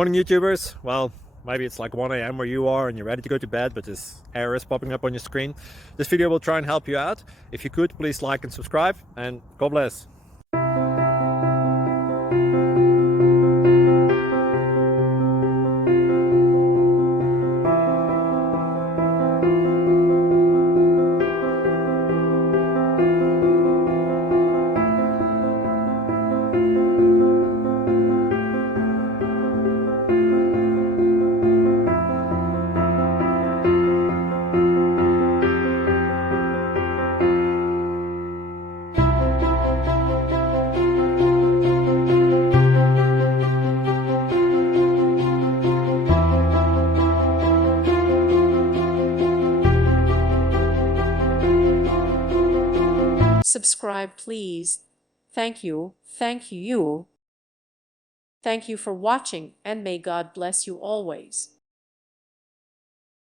Morning YouTubers. Well, maybe it's like 1 a.m. where you are and you're ready to go to bed, but this error is popping up on your screen. This video will try and help you out. If you could, please like and subscribe, and God bless. Subscribe, please. Thank you. Thank you. Thank you for watching, and may God bless you always.